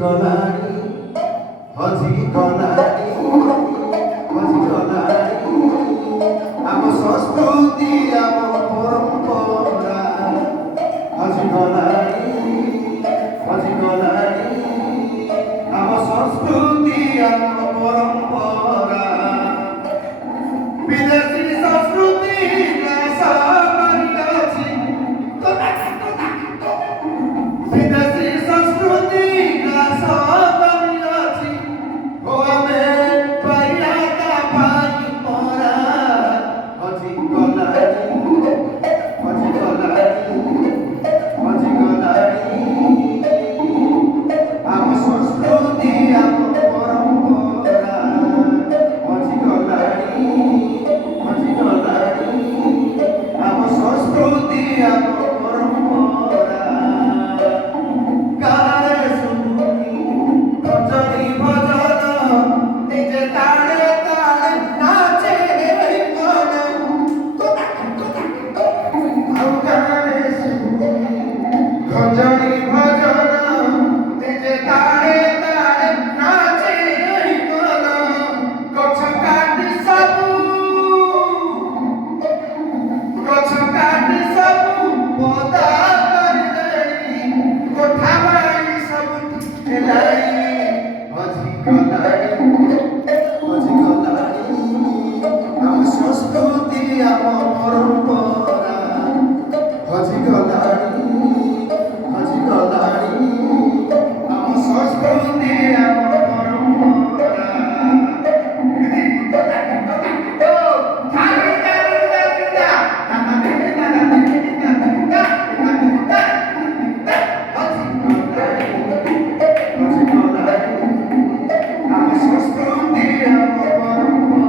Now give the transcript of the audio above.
ଗଲାଣି ହଜି ଗଲାଣି ହଜି ଗଲାଣି ଆମ ସଂସ୍କୃତି ଆମ ପରମ୍ପରା ହଜି ଗଲାଣି ହଜି ଗଲାଣି ଆମ ସଂସ୍କୃତି ଆମ ପରମ୍ପରା ବିଦେଶୀ ସଂସ୍କୃତି ଗ୍ରାସ କରିଅଛି ବିଦେଶୀ ସଂସ୍କୃତି ଗ୍ରାସ କରିଅଛି ଓ ଆମେ ପାଇବା ତା ପାଇଁ ମରା ହଜି ଗଲାଣି ହଜି ଗଲାଣି ହଜି ଗଲାଣି ଆମ ସଂସ୍କୃତି ଆମ ପରମ୍ପରା ହଜି ଗଲାଣି ହଜି ଗଲାଣି ଆମ ସଂସ୍କୃତି ଆମ ପରମ୍ପରା ଗାରେ ଶୁଣି ଭଜନି ଭଜନ ନିଜେ ତାଳେ ତାଳେ ନାଚେ ଏହି ମନ ଆଉ ଗାରେ ଶୁଣି ଭଜନି ଭଜନ ନିଜେ ତାଳେ ତାଳେ ନାଚେ ଏହି ମନ ଗଛ କାଟି ସବୁ ପଦା କରିଦେଣି କୋଠା ବାଡ଼ି ସବୁ ହେଲାଣି ହଜି ଗଲାଣି ହଜି ଗଲାଣି ଆମ ସଂସ୍କୃତି ଆମ ପରମ୍ପରା ହଜି ଗଲାଣି ହଜି ଗଲାଣି ଆମ ସଂସ୍କୃତି ଆମ ପରମ୍ପରା ଆମ ସଂସ୍କୃତି ଆମ ପରମ୍ପରା